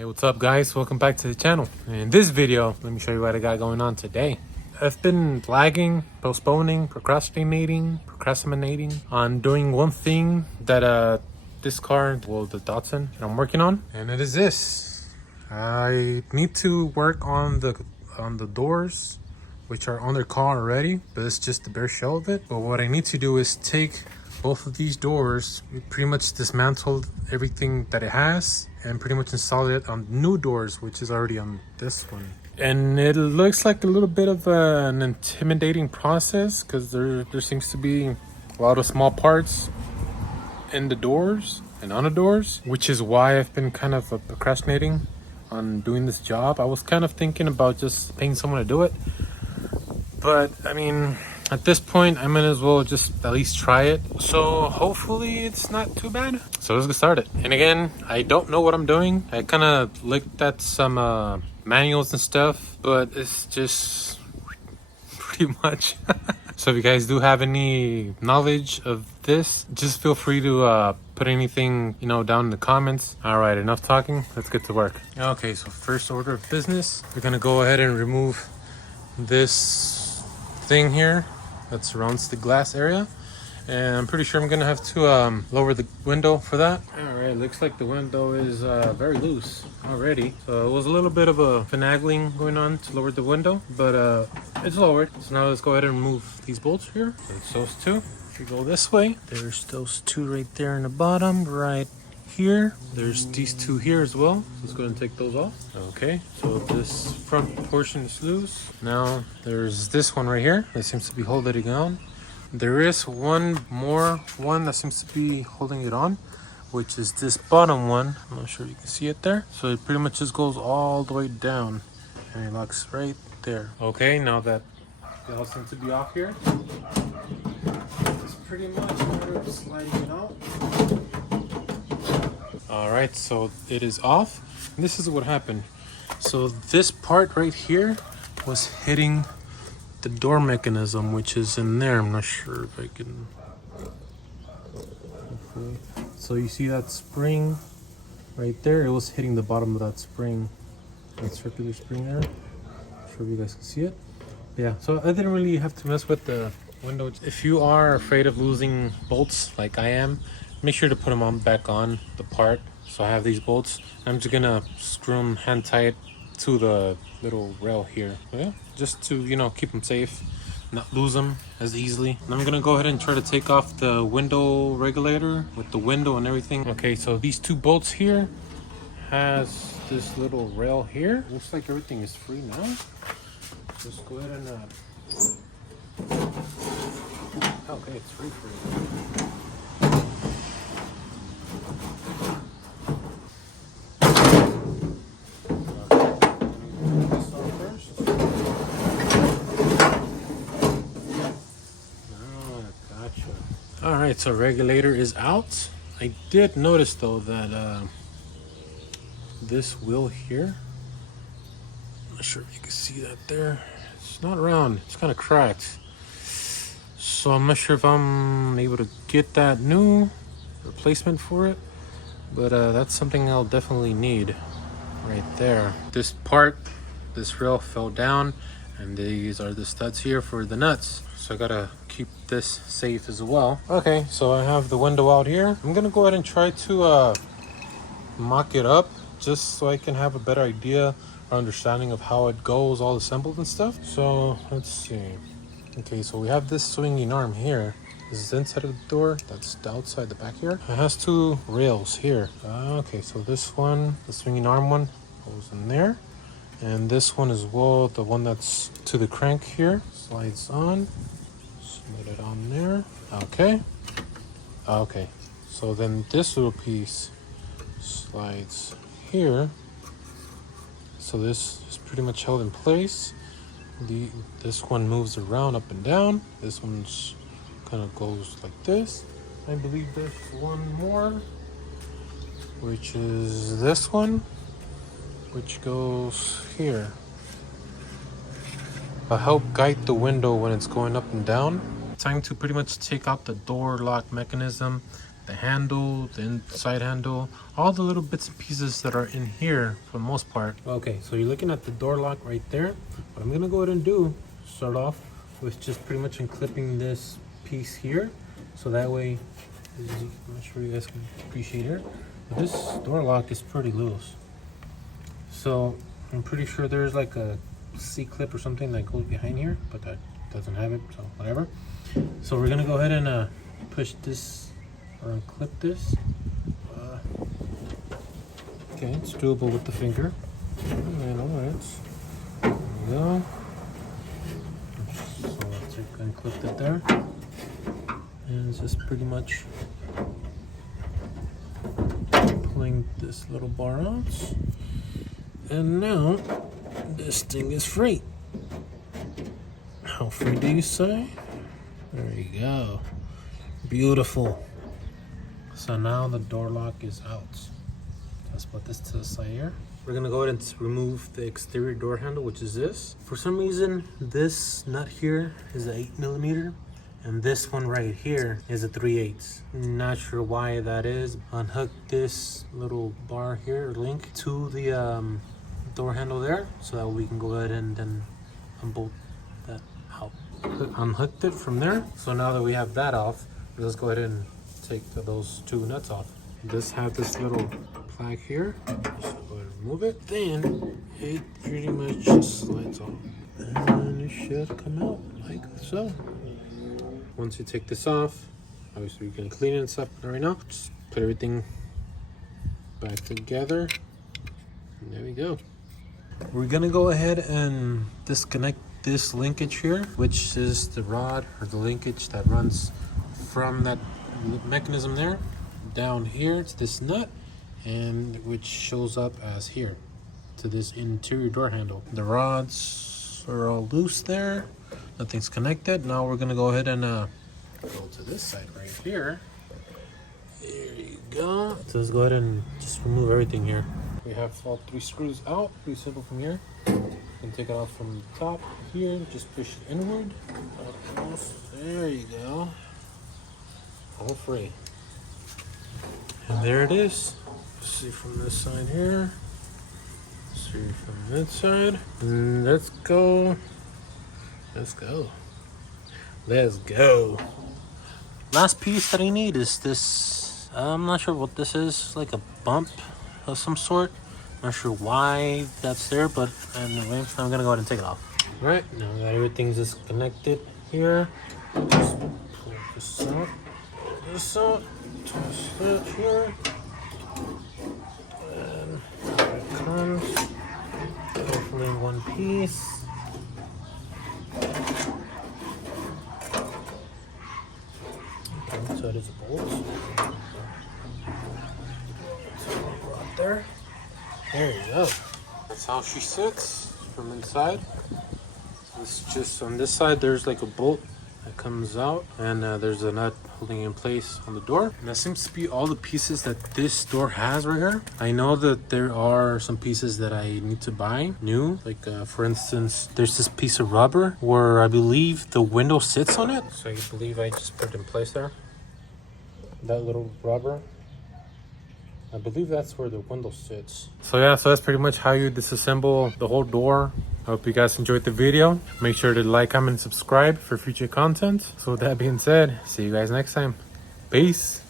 Hey, what's up guys? Welcome back to the channel. In this video, let me show you what I got going on today. I've been lagging, postponing, procrastinating on doing one thing that this car, well, the Datsun that I'm working on, and it is this. I need to work on the doors, which are on their car already, but it's just the bare shell of it. But what I need to do is take both of these doors, pretty much dismantle everything that it has and pretty much install it on new doors, which is already on this one. And it looks like a little bit of an intimidating process because there seems to be a lot of small parts in the doors and on the doors, which is why I've been kind of procrastinating on doing this job. I was kind of thinking about just paying someone to do it, but I mean, at this point, I might as well just at least try it. So hopefully it's not too bad. So let's get started. And again, I don't know what I'm doing. I kind of looked at some manuals and stuff, but it's just pretty much. So if you guys do have any knowledge of this, just feel free to put anything, down in the comments. All right, enough talking. Let's get to work. Okay, so first order of business, we're gonna go ahead and remove this thing here that surrounds the glass area, and I'm pretty sure I'm gonna have to lower the window for that. All right, looks like the window is very loose already, so it was a little bit of a finagling going on to lower the window, but it's lowered. So now let's go ahead and remove these bolts here. There's those two. If you go this way, there's those two right there in the bottom right here. There's these two here as well. Let's go ahead and take those off. Okay, so this front portion is loose. Now there's this one right here that seems to be holding it on. There is one more that seems to be holding it on, which is this bottom one. I'm not sure if you can see it there. So it pretty much just goes all the way down and it locks right there. Okay, now that it all seems to be off here, it's pretty much a matter of sliding it out. All right, so it is off. This is what happened. So this part right here was hitting the door mechanism, which is in there. I'm not sure if I can. So you see that spring right there? It was hitting the bottom of that spring, that circular spring there. Not sure if you guys can see it. Yeah, so I didn't really have to mess with the window. If you are afraid of losing bolts like I am, make sure to put them back on the part. So I have these bolts. I'm just gonna screw them hand tight to the little rail here. Yeah, just to keep them safe, not lose them as easily. And I'm gonna go ahead and try to take off the window regulator with the window and everything. Okay, so these two bolts here has this little rail here. Looks like everything is free now. Just go ahead and okay, it's free. All right, so regulator is out. I did notice though that this wheel here, I'm not sure if you can see that there, it's not round, it's kind of cracked. So I'm not sure if I'm able to get that new replacement for it, but that's something I'll definitely need right there. This rail fell down, and these are the studs here for the nuts. So I gotta keep this safe as well. Okay, so I have the window out here. I'm gonna go ahead and try to mock it up just so I can have a better idea or understanding of how it goes all assembled and stuff. So let's see. Okay, so we have this swinging arm here. This is inside of the door, that's the outside, the back here. It has two rails here. Okay, so this one, the swinging arm one, goes in there. And this one as well, the one that's to the crank here, slides on. Slide it on there. Okay. Okay. So then this little piece slides here. So this is pretty much held in place. This one moves around up and down. This one's kind of goes like this. I believe there's one more, which is this one, which goes here. I'll help guide the window when it's going up and down. Time to pretty much take out the door lock mechanism the handle, the inside handle, all the little bits and pieces that are in here for the most part. Okay, so you're looking at the door lock right there. What I'm gonna go ahead and do, start off with just pretty much unclipping this piece here, so that way, I'm not sure you guys can appreciate it, but this door lock is pretty loose. So I'm pretty sure there's like a C-clip or something that goes behind here, but that doesn't have it, so whatever. So we're gonna go ahead and push this or unclip this. Okay, it's doable with the finger. And alright, there we go. So let's unclip it there. And it's just pretty much pulling this little bar out. And now this thing is free. How free do you say? There you go. Beautiful. So now the door lock is out. Let's put this to the side here. We're gonna go ahead and remove the exterior door handle, which is this. For some reason, this nut here is an 8mm, and this one right here is a 3/8. Not sure why that is. Unhook this little bar here, link to the door handle there, so that we can go ahead and then unbolt that out. Unhooked it from there. So now that we have that off, let's go ahead and take those two nuts off. This have this little plug here. Just go ahead and remove it. Then it pretty much just slides off, and it should come out like so. Once you take this off, obviously you can clean it and stuff. But right now, just put everything back together. And there we go. We're gonna go ahead and disconnect this linkage here, which is the rod or the linkage that runs from that mechanism there down here to this nut, and which shows up as here to this interior door handle. The rods are all loose there, nothing's connected. Now we're gonna go ahead and go to this side right here. There you go. So let's go ahead and just remove everything here. We have all 3 screws out, pretty simple from here. You can take it off from the top here, just push it inward. There you go. All free. And there it is. See from this side here. See from that side. And let's go. Let's go. Let's go. Last piece that I need is this. I'm not sure what this is. Like a bump of some sort. Not sure why that's there, but anyway, I'm gonna go ahead and take it off. All right, now that everything's just connected here, just pull this out, twist that here, and there it comes. Hopefully in one piece. Okay, so it is a bolt. Right there. There you go. That's how she sits from inside. It's just on this side, there's like a bolt that comes out, and there's a nut holding it in place on the door. And that seems to be all the pieces that this door has right here. I know that there are some pieces that I need to buy new. Like for instance, there's this piece of rubber where I believe the window sits on it. So I believe I just put it in place there. That little rubber. I believe that's where the window sits. So yeah, so that's pretty much how you disassemble the whole door. I hope you guys enjoyed the video. Make sure to like, comment, and subscribe for future content. So with that being said, see you guys next time. Peace.